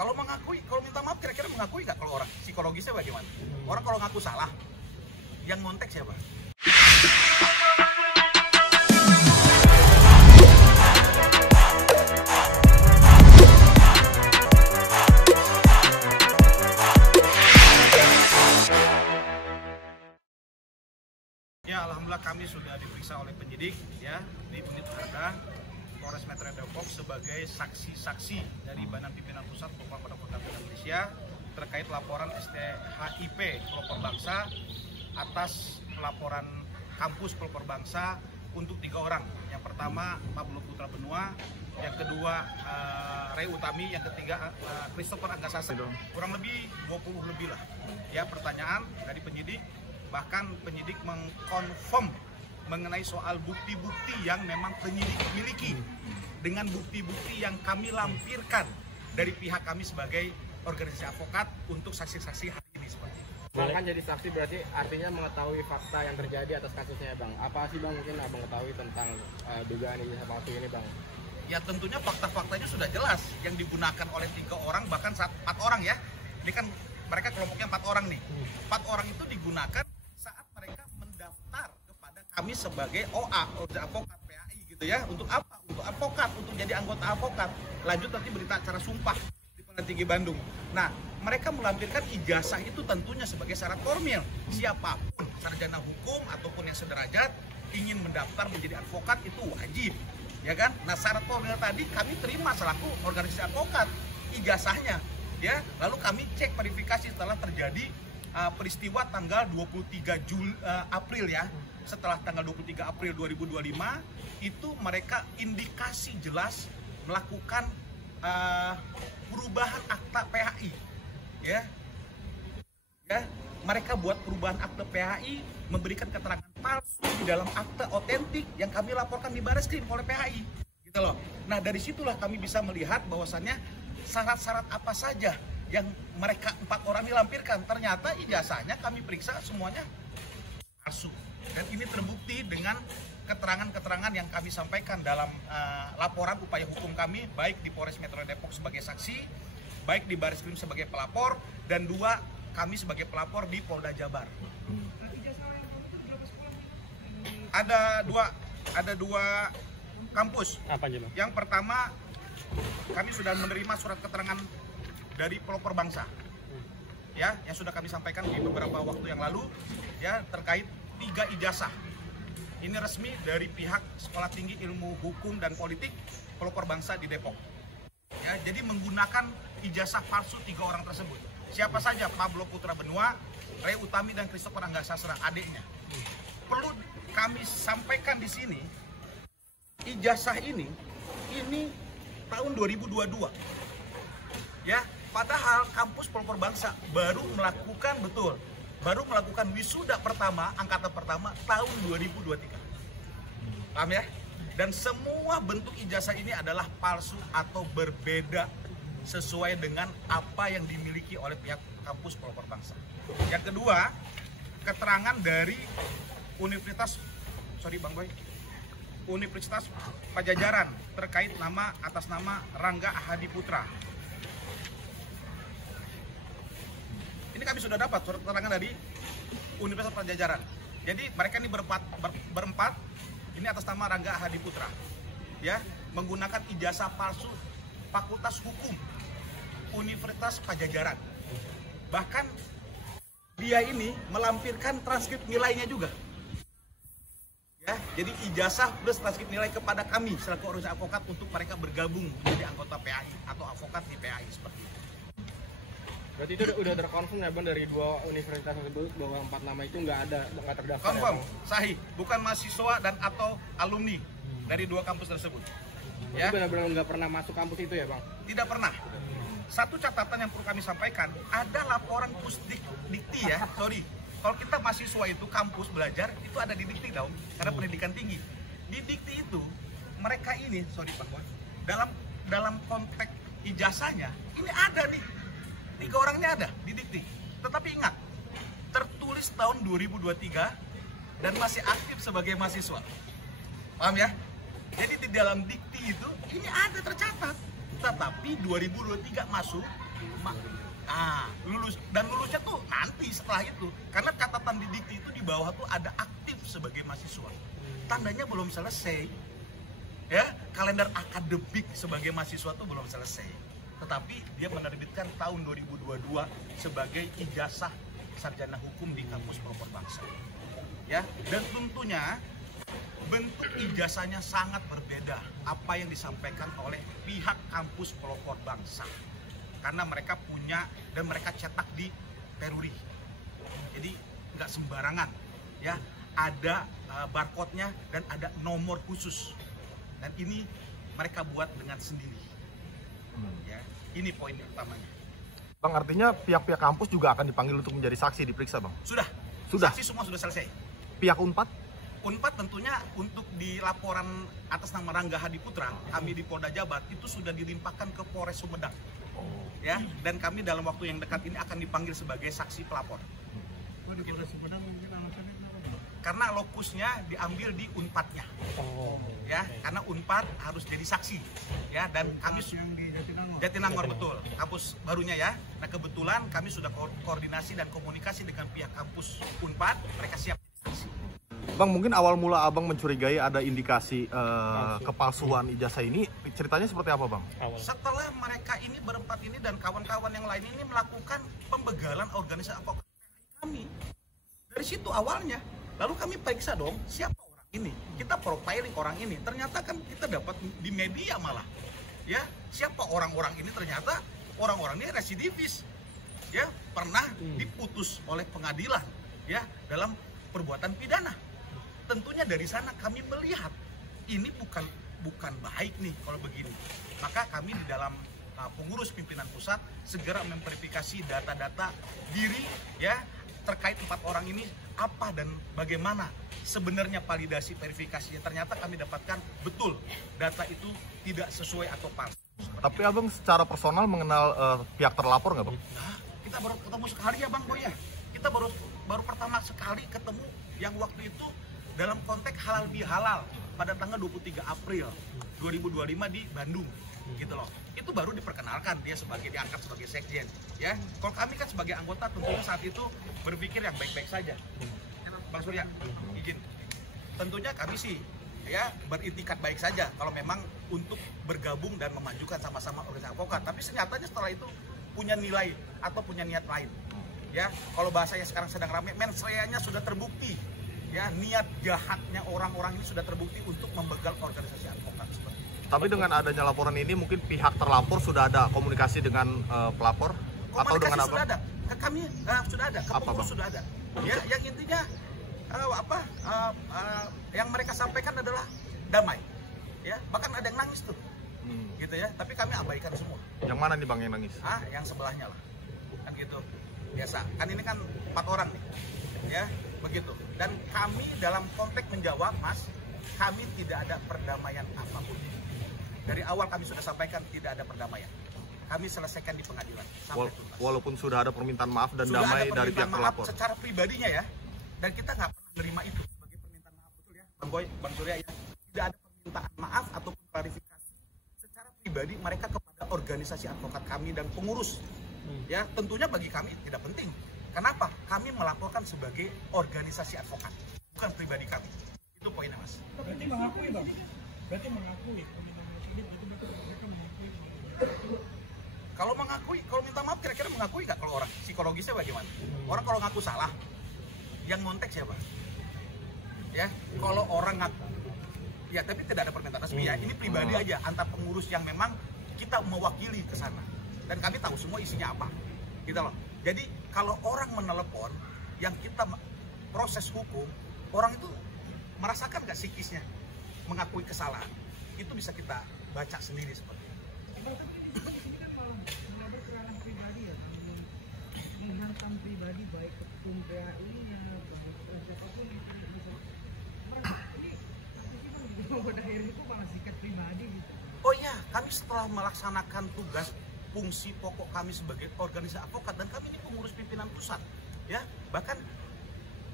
Kalau mengakui, kalau minta maaf kira-kira mengakui nggak kalau orang? Psikologisnya bagaimana? Orang kalau ngaku salah, yang ngontek siapa? Ya, alhamdulillah kami sudah diperiksa oleh penyidik ya di unit Harda Polres Metro Depok sebagai saksi-saksi dari Badan Pimpinan Pusat Pelopor Bangsa Indonesia terkait laporan STHIP Pelopor Bangsa atas laporan kampus Pelopor Bangsa untuk 3 orang. Yang pertama Pablo Putra Benua, yang kedua Ray Utami, yang ketiga Christopher Anggasastra. Kurang lebih 20 lebih lah. Ya, pertanyaan dari penyidik, bahkan penyidik mengkonfirm mengenai soal bukti-bukti yang memang penyidik miliki dengan bukti-bukti yang kami lampirkan dari pihak kami sebagai organisasi advokat untuk saksi-saksi hari ini seperti itu. Bang, kan jadi saksi berarti artinya mengetahui fakta yang terjadi atas kasusnya, Bang. Apa sih, Bang, mungkin Abang ketahui tentang dugaan ijazah palsu ini, Bang? Ya, tentunya fakta-faktanya sudah jelas yang digunakan oleh 3 orang, bahkan 4 orang ya. Ini kan mereka kelompoknya 4 orang nih. 4 orang itu digunakan saat mereka mendaftar kepada kami sebagai OA, advokat PAI gitu ya. Untuk apa? Untuk advokat, untuk jadi anggota advokat. Lanjut nanti berita acara sumpah di Pengadilan Tinggi Bandung. Nah, mereka melampirkan ijazah itu tentunya sebagai syarat formil. Siapapun sarjana hukum ataupun yang sederajat ingin mendaftar menjadi advokat itu wajib, ya kan? Nah, syarat formil tadi kami terima selaku organisasi advokat ijazahnya, ya. Lalu kami cek verifikasi setelah terjadi peristiwa tanggal 23 April ya. Setelah tanggal 23 April 2025 itu mereka indikasi jelas melakukan perubahan akta PHI ya. Mereka buat perubahan akta PHI, memberikan keterangan palsu di dalam akta otentik yang kami laporkan di Bareskrim oleh PHI gitu loh. Nah, dari situlah kami bisa melihat bahwasannya syarat-syarat apa saja yang mereka 4 orang dilampirkan. Ternyata ijazahnya kami periksa semuanya palsu. Dan ini terbukti dengan keterangan-keterangan yang kami sampaikan dalam laporan upaya hukum kami, baik di Polres Metro Depok sebagai saksi, baik di Bareskrim sebagai pelapor, dan 2 kami sebagai pelapor di Polda Jabar. Ada dua kampus. Apa aja, Bang? Yang pertama, kami sudah menerima surat keterangan dari Pelopor Bangsa, ya, yang sudah kami sampaikan di beberapa waktu yang lalu, ya, terkait 3 ijazah. Ini resmi dari pihak Sekolah Tinggi Ilmu Hukum dan Politik Pelopor Bangsa di Depok. Ya, jadi menggunakan ijazah palsu 3 orang tersebut. Siapa saja? Pablo Putra Benua, Ray Utami, dan Christopher Anggasastra, adiknya. Perlu kami sampaikan di sini, ijazah ini tahun 2022. Ya, padahal kampus Pelopor Bangsa baru melakukan wisuda pertama, angkatan pertama tahun 2023. Paham ya? Dan semua bentuk ijazah ini adalah palsu atau berbeda sesuai dengan apa yang dimiliki oleh pihak kampus Pelopor Bangsa. Yang kedua, keterangan dari Universitas Pajajaran terkait atas nama Rangga Ahadi Putra. Ini kami sudah dapat surat keterangan dari Universitas Pajajaran. Jadi mereka ini berempat ini atas nama Rangga Ahadi Putra, ya, menggunakan ijazah palsu Fakultas Hukum Universitas Pajajaran. Bahkan dia ini melampirkan transkrip nilainya juga. Ya, jadi ijazah plus transkrip nilai kepada kami selaku organisasi advokat untuk mereka bergabung menjadi anggota PAI atau advokat di PAI seperti itu. Berarti itu udah terkonfirm ya, Bang, dari 2 universitas tersebut bahwa 4 nama itu nggak terdaftar. Confirm, ya, sahih, bukan mahasiswa dan atau alumni dari 2 kampus tersebut. Ya, benar-benar nggak pernah masuk kampus itu ya, Bang? Tidak pernah. Satu catatan yang perlu kami sampaikan, ada laporan Pusdikti ya, sorry. Kalau kita mahasiswa itu kampus belajar, itu ada di Dikti dong, karena pendidikan tinggi. Di Dikti itu, mereka ini, sorry Pak Boy, dalam konteks ijazahnya, ini ada nih, 3 orangnya ada di Dikti. Tetapi ingat, tertulis tahun 2023 dan masih aktif sebagai mahasiswa. Paham ya? Jadi di dalam Dikti itu, ini ada tercatat. Tetapi 2023 masuk lulusnya tuh nanti setelah itu, karena catatan di dikti itu di bawah tuh ada aktif sebagai mahasiswa, tandanya belum selesai ya, kalender akademik sebagai mahasiswa tuh belum selesai, tetapi dia menerbitkan tahun 2022 sebagai ijazah sarjana hukum di kampus Pelopor Bangsa ya. Dan tentunya bentuk ijazahnya sangat berbeda apa yang disampaikan oleh pihak kampus Pelopor Bangsa, karena mereka punya dan mereka cetak di Peruri, jadi nggak sembarangan ya, ada barcode-nya dan ada nomor khusus, dan ini mereka buat dengan sendiri ya. Ini poin utamanya Bang. Artinya pihak-pihak kampus juga akan dipanggil untuk menjadi saksi, diperiksa Bang? Sudah. Saksi semua sudah selesai. Pihak Unpad tentunya untuk di laporan atas nama Rangga Hadi Putra, kami di Polda Jabar itu sudah dilimpahkan ke Polres Sumedang. Ya, dan kami dalam waktu yang dekat ini akan dipanggil sebagai saksi pelapor. Di Polres Sumedang mungkin alasannya kenapa? Karena lokusnya diambil di Unpadnya. Ya, karena Unpad harus jadi saksi. Ya, dan kami yang di Jatinangor betul, kampus barunya ya. Nah, kebetulan kami sudah koordinasi dan komunikasi dengan pihak kampus Unpad, mereka siap saksi. Bang, mungkin awal mula abang mencurigai ada indikasi kepalsuan ijazah ini, ceritanya seperti apa Bang? Setelah mereka ini berempat ini dan kawan-kawan yang lain ini melakukan pembegalan organisasi advokat kami, dari situ awalnya, lalu kami periksa dong siapa orang ini, kita profiling orang ini, ternyata kan kita dapat di media malah, ya siapa orang-orang ini, ternyata orang-orang ini residivis, ya pernah diputus oleh pengadilan, ya dalam perbuatan pidana. Tentunya dari sana kami melihat ini bukan baik nih kalau begini. Maka kami di dalam pengurus pimpinan pusat segera memverifikasi data-data diri ya terkait 4 orang ini apa dan bagaimana sebenarnya validasi verifikasinya. Ternyata kami dapatkan betul data itu tidak sesuai atau palsu. Tapi abang secara personal mengenal pihak terlapor nggak Bang? Nah, kita baru ketemu sekali ya Bang Boy ya. Kita baru pertama sekali ketemu yang waktu itu dalam konteks halal bihalal pada tanggal 23 April 2025 di Bandung gitu loh. Itu baru diperkenalkan dia diangkat sebagai sekjen ya. Kalau kami kan sebagai anggota tentunya saat itu berpikir yang baik-baik saja. Bang Surya izin. Tentunya kami sih ya beritikat baik saja kalau memang untuk bergabung dan memajukan sama-sama organisasi advokat. Tapi senyatanya setelah itu punya nilai atau punya niat lain. Ya, kalau bahasanya sekarang sedang ramai, mensreanya sudah terbukti. Ya, niat jahatnya orang-orang ini sudah terbukti untuk membegal organisasi advokat seperti itu. Tapi dengan adanya laporan ini mungkin pihak terlapor sudah ada komunikasi dengan pelapor atau dengan sudah ada. Ke kami sudah ada, ke pengurus sudah ada. Ya, yang intinya yang mereka sampaikan adalah damai. Ya, bahkan ada yang nangis tuh. Gitu ya, tapi kami abaikan semua. Yang mana nih Bang yang nangis? Yang sebelahnya lah. Kan gitu. Biasa. Kan ini kan 4 orang nih. Ya, begitu. Dan kami dalam konteks menjawab, Mas, kami tidak ada perdamaian apapun. Dari awal kami sudah sampaikan tidak ada perdamaian. Kami selesaikan di pengadilan sampai tuntas. Walaupun sudah ada permintaan maaf dan sudah damai dari pihak terlapor. Secara pribadinya ya. Dan kita nggak pernah menerima itu sebagai permintaan maaf, betul ya, Bang Boy, Bang Surya ya. Tidak ada permintaan maaf ataupun klarifikasi secara pribadi mereka kepada organisasi advokat kami dan pengurus. Ya, tentunya bagi kami tidak penting. Kenapa? Kami melaporkan sebagai organisasi advokat, bukan pribadi kami. Itu poinnya, Mas. Berarti mengakui Bang? Berarti mengakui? Mereka mengakui? Kalau mengakui, kalau minta maaf kira-kira mengakui nggak kalau orang? Psikologisnya bagaimana? Orang kalau ngaku salah, yang ngontek siapa? Ya, kalau orang ngaku, ya tapi tidak ada permintaan resmi ya. Ini pribadi aja antar pengurus yang memang kita mewakili ke sana. Dan kami tahu semua isinya apa. Gitu loh. Jadi kalau orang menelepon yang kita proses hukum, orang itu merasakan nggak psikisnya mengakui kesalahan, itu bisa kita baca sendiri seperti itu. Tapi di sini kan malah berkerana pribadi ya, menghantam pribadi baik ketum PAI-nya, baik siapapun itu bisa. Ini apa sih Bang? Pada akhirnya itu malah sikat pribadi gitu. Oh iya, kami setelah melaksanakan tugas fungsi pokok kami sebagai organisasi advokat, dan kami ini pengurus pimpinan pusat ya, bahkan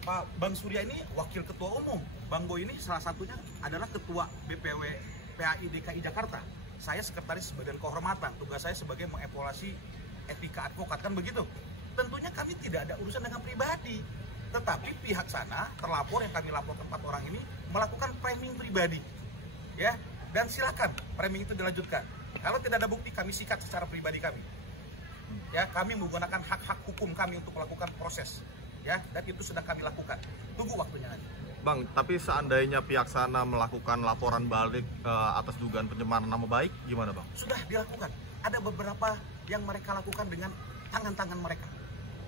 Pak Bang Surya ini wakil ketua umum, Bang Boy ini salah satunya adalah ketua BPW PAI DKI Jakarta, saya sekretaris badan kehormatan, tugas saya sebagai mengevaluasi etika advokat kan begitu. Tentunya kami tidak ada urusan dengan pribadi, tetapi pihak sana terlapor yang kami laporkan 4 orang ini melakukan framing pribadi, ya. Dan silakan framing itu dilanjutkan. Kalau tidak ada bukti, kami sikat secara pribadi kami. Ya, kami menggunakan hak-hak hukum kami untuk melakukan proses, ya. Dan itu sudah kami lakukan. Tunggu waktunya nanti. Bang, tapi seandainya pihak sana melakukan laporan balik atas dugaan pencemaran nama baik, gimana Bang? Sudah dilakukan. Ada beberapa yang mereka lakukan dengan tangan-tangan mereka.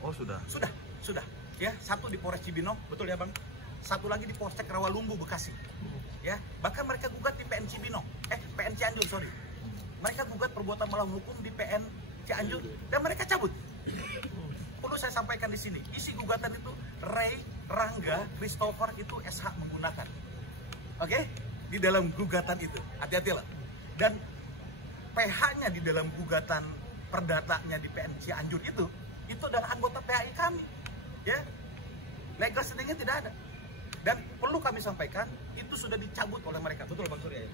Oh sudah? Sudah. Ya, satu di Polres Cibinong, betul ya Bang? Satu lagi di Polsek Rawalumbu, Bekasi. Ya, bahkan mereka gugat di PN Cibinong, PN Cianjur, sorry. Mereka gugat perbuatan melawan hukum di PN Cianjur dan mereka cabut. Perlu saya sampaikan di sini, isi gugatan itu Ray, Rangga, Christopher itu SH menggunakan. Oke? Di dalam gugatan itu, hati-hati lah. Dan PH-nya di dalam gugatan perdatanya di PN Cianjur itu adalah anggota PHI kami, ya. Legal standingnya tidak ada. Dan perlu kami sampaikan, itu sudah dicabut oleh mereka, betul Bang Surya ya?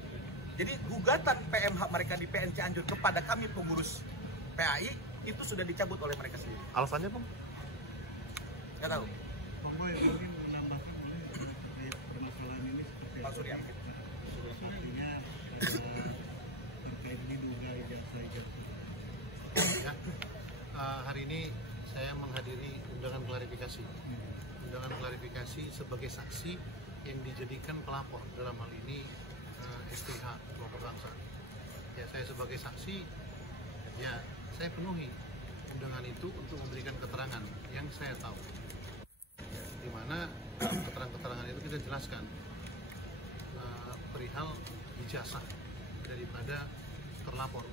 Jadi gugatan PMH mereka di PN Cianjur kepada kami pengurus PHI itu sudah dicabut oleh mereka sendiri. Alasannya Bang? Nggak tahu. Pokoknya mungkin menambahkan terkait permasalahan ini seperti Bang Surya. Artinya terkait diduga ijazah-ijazah. Ya, hari ini saya menghadiri undangan klarifikasi. Undangan klarifikasi sebagai saksi yang dijadikan pelapor dalam hal ini STH pelapor bangsa. Ya, saya sebagai saksi, ya saya penuhi undangan itu untuk memberikan keterangan yang saya tahu. Di mana keterangan-keterangan itu kita jelaskan perihal ijazah daripada terlapor,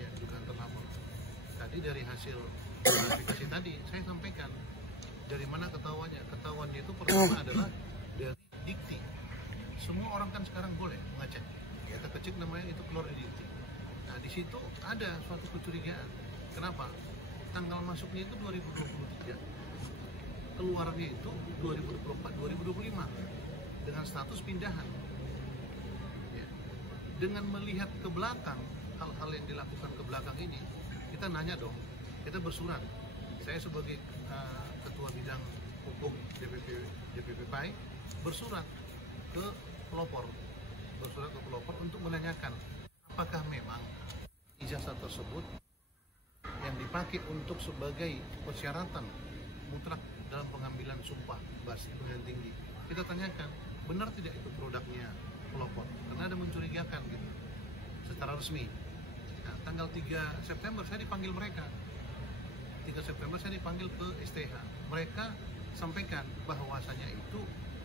ya dugaan terlapor. Tadi dari hasil klarifikasi tadi saya sampaikan dari mana ketahuannya. Ketahuannya itu pertama adalah dari dikti. Semua orang kan sekarang boleh mengecek. Kita kecek namanya itu keluar di dikti. Nah di situ ada suatu kecurigaan. Kenapa? Tanggal masuknya itu 2023, keluarnya itu 2024-2025 dengan status pindahan. Ya. Dengan melihat ke belakang hal-hal yang dilakukan ke belakang ini, kita nanya dong, kita bersurat. Saya sebagai ketua bidang hukum DPP PAI bersurat ke pelopor, untuk menanyakan apakah memang ijazah tersebut yang dipakai untuk sebagai persyaratan mutlak dalam pengambilan sumpah bahasa pengadilan tinggi. Kita tanyakan, benar tidak itu produknya pelopor? Karena ada mencurigakan gitu, secara resmi. Nah, tanggal 3 September saya dipanggil mereka. 3 September saya dipanggil ke STH. Mereka sampaikan bahwasanya itu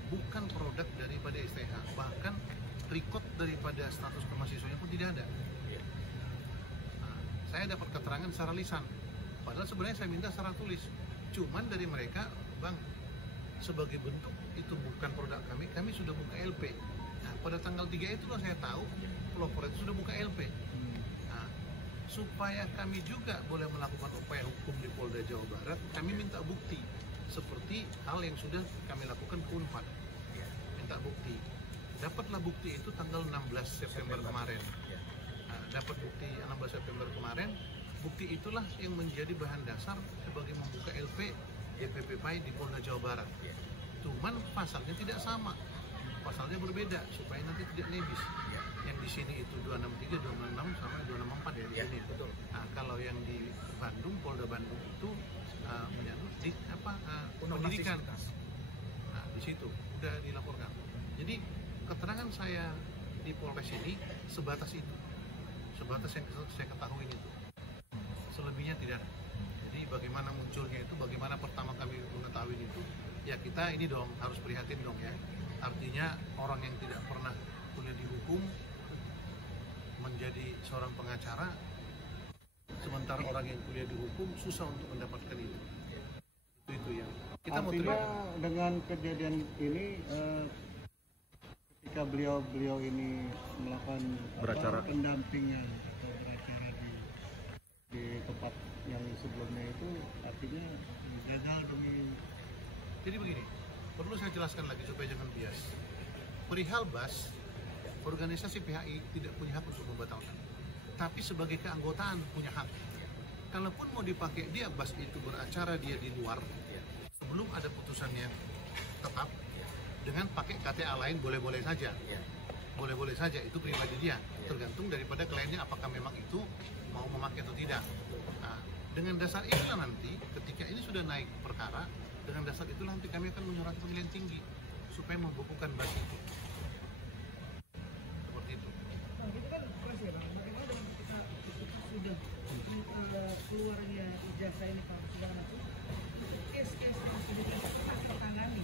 bukan produk daripada STH, bahkan record daripada status kemahasiswanya pun tidak ada. Nah, saya dapat keterangan secara lisan, padahal sebenarnya saya minta secara tulis. Cuman dari mereka, Bang, sebagai bentuk itu bukan produk kami sudah buka LP. Nah, pada tanggal 3 itu saya tahu pelopor itu sudah buka LP. Nah, supaya kami juga boleh melakukan upaya hukum di Polda Jawa Barat, kami minta bukti seperti hal yang sudah kami lakukan ke Unpad. Minta bukti. Dapatlah bukti itu tanggal 16 September kemarin. Nah, dapat bukti 16 September kemarin. Bukti itulah yang menjadi bahan dasar sebagai membuka LP DPP PAI di Polda Jawa Barat. Cuman pasalnya tidak sama. Pasalnya berbeda supaya nanti tidak nebis. Yang di sini itu 263, 266 sama 264 ya di sini. Betul. Nah, kalau yang di Bandung, Polda Bandung itu menyangkut di pendidikan. Nah, di situ udah dilaporkan. Jadi keterangan saya di Polres ini sebatas itu. Sebatas yang saya ketahui itu. Selebihnya tidak ada. Jadi bagaimana munculnya itu, bagaimana pertama kami mengetahui itu, ya kita ini dong harus prihatin dong ya. Artinya orang yang tidak pernah kuliah di hukum menjadi seorang pengacara, sementara orang yang kuliah di hukum susah untuk mendapatkan itu. Itu ya. Kita mau Artinya terima. dengan kejadian ini ketika beliau ini melakukan Beracara. pendampingan atau beracara di tempat yang sebelumnya itu, artinya gagal demi. Jadi begini, perlu saya jelaskan lagi supaya jangan bias. Perihal BAS, organisasi PHI tidak punya hak untuk membatalkan. Tapi sebagai keanggotaan punya hak. kalaupun mau dipakai dia bus itu beracara dia di luar, sebelum ada putusannya tetap, dengan pakai KTA lain boleh-boleh saja. Boleh-boleh saja, itu pribadi dia. Tergantung daripada kliennya apakah memang itu mau memakai atau tidak. Nah, dengan dasar itulah nanti ketika ini sudah naik perkara, dengan dasar itu nanti kami akan menyurati pengadilan tinggi supaya membukukan bus itu. Seperti itu. Bang, itu kan pas ya Bang, bagaimana dengan ketika sudah keluarnya ijazah ini Pak, sudah nanti case-case yang sudah kita tertangani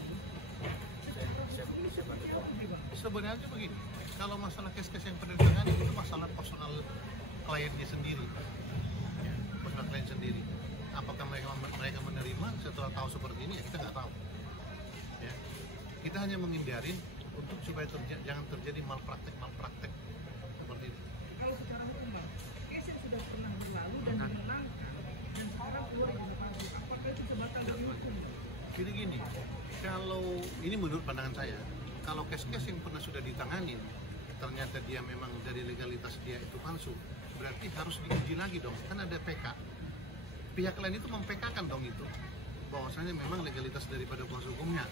Sebenarnya begini, kalau masalah case-case yang pernah ditangani itu masalah personal kliennya sendiri, ya, personal klien sendiri. Apakah mereka menerima setelah tahu seperti ini? Ya kita nggak tahu. Ya. Kita hanya menghindarin untuk supaya jangan terjadi malpraktek seperti itu. kalau secara hukum Bang, case yang sudah pernah berlalu dan dimenangkan dan sekarang keluar ijazah palsu, apakah itu sebatas dari hukum? Gini, kalau ini menurut pandangan saya, kalau case-case yang pernah sudah ditangani, ternyata dia memang dari legalitas dia itu palsu, berarti harus diuji lagi dong, kan ada PK. Pihak lain itu mem-PK-kan dong itu, bahwasanya memang legalitas daripada kuasa hukumnya.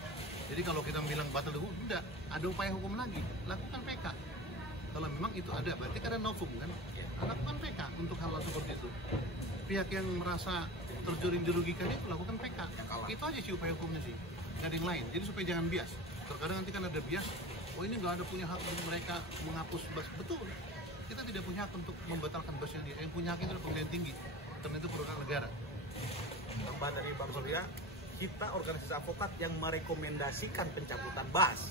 Jadi kalau kita bilang batal hukum, tidak, ada upaya hukum lagi, lakukan PK. Kalau memang itu ada, berarti karena novum kan, lakukan PK untuk hal seperti itu. Pihak yang merasa dirugikan itu lakukan PK. Itu aja sih upaya hukumnya sih, nggak ada yang lain. Jadi supaya jangan bias. Terkadang nanti kan ada bias, oh ini nggak ada punya hak untuk mereka menghapus bus. Betul, kita tidak punya hak untuk membatalkan busnya dia. Yang punya hak itu adalah pengadilan tinggi, karena itu produk negara. Tambah dari Bang Surya, kita organisasi advokat yang merekomendasikan pencabutan bas,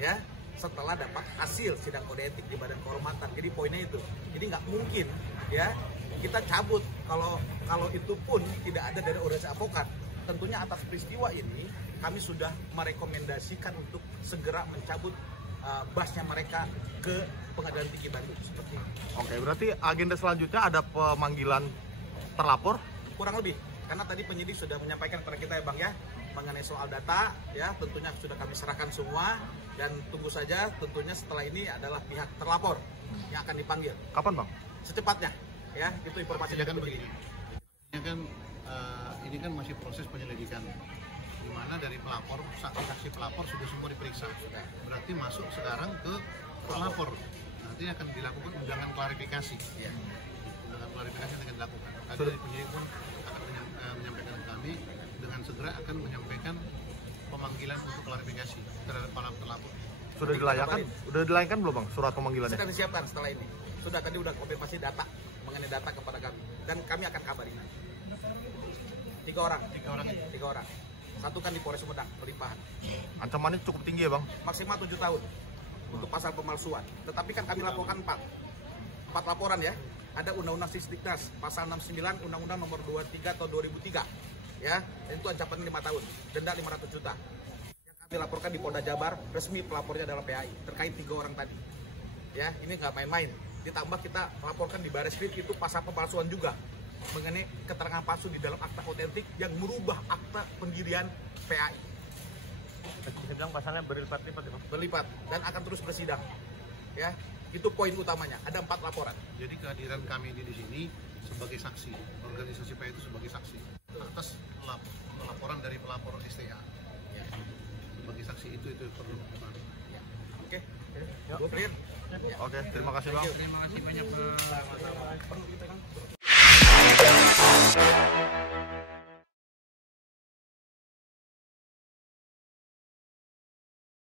ya, setelah dapat hasil sidang kode etik di Badan Kehormatan. Jadi poinnya itu, jadi nggak mungkin, ya, kita cabut kalau itu pun tidak ada dari organisasi advokat. Tentunya atas peristiwa ini kami sudah merekomendasikan untuk segera mencabut basnya mereka ke Pengadilan Tinggi Bandung seperti ini. Oke, berarti agenda selanjutnya ada pemanggilan terlapor? Kurang lebih, karena tadi penyidik sudah menyampaikan kepada kita ya Bang ya, mengenai soal data, ya tentunya sudah kami serahkan semua, dan tunggu saja tentunya setelah ini adalah pihak terlapor yang akan dipanggil. Kapan Bang? Secepatnya, ya itu informasi dari Kan begini. Ini kan masih proses penyelidikan, di mana dari pelapor, saksi-saksi pelapor sudah semua diperiksa. Berarti masuk sekarang ke pelapor. Nanti akan dilakukan undangan klarifikasi. Undangan klarifikasi yang akan dilakukan. Tadi dari penyidik pun akan menyampaikan ke kami, dengan segera akan menyampaikan pemanggilan untuk klarifikasi terhadap para pelapor. Sudah dilayangkan? Udah dilayangkan belum Bang surat pemanggilannya? Sedang disiapkan setelah ini. Sudah tadi udah konfirmasi data mengenai data kepada kami, dan kami akan kabarin. 3 orang. 3 orang. Satu kan di Polres Sumedang, pelimpahan. Ancamannya cukup tinggi ya Bang? Maksimal 7 tahun untuk pasal pemalsuan. Tetapi kan kami laporkan 4 laporan ya. Ada Undang-Undang Sisdiknas pasal 69, Undang-Undang Nomor 23 tahun 2003. Ya, dan itu ancaman 5 tahun, denda 500 juta. Yang kami laporkan di Polda Jabar, resmi pelapornya adalah PAI terkait 3 orang tadi. Ya, ini nggak main-main. Ditambah kita laporkan di Bareskrim itu pasal pemalsuan juga, mengenai keterangan palsu di dalam akta otentik yang merubah akta pendirian PAI. Bisa bilang pasalnya berlipat-lipat ya Bang? Berlipat dan akan terus bersidang. Ya, itu poin utamanya. Ada 4 laporan. Jadi kehadiran kami ini di sini sebagai saksi, organisasi PAI itu sebagai saksi atas laporan dari pelapor STA. Ya. Sebagai saksi itu perlu. Ya. Oke. Clear? Ya. Oke, terima kasih Bang. Terima kasih banyak Bang.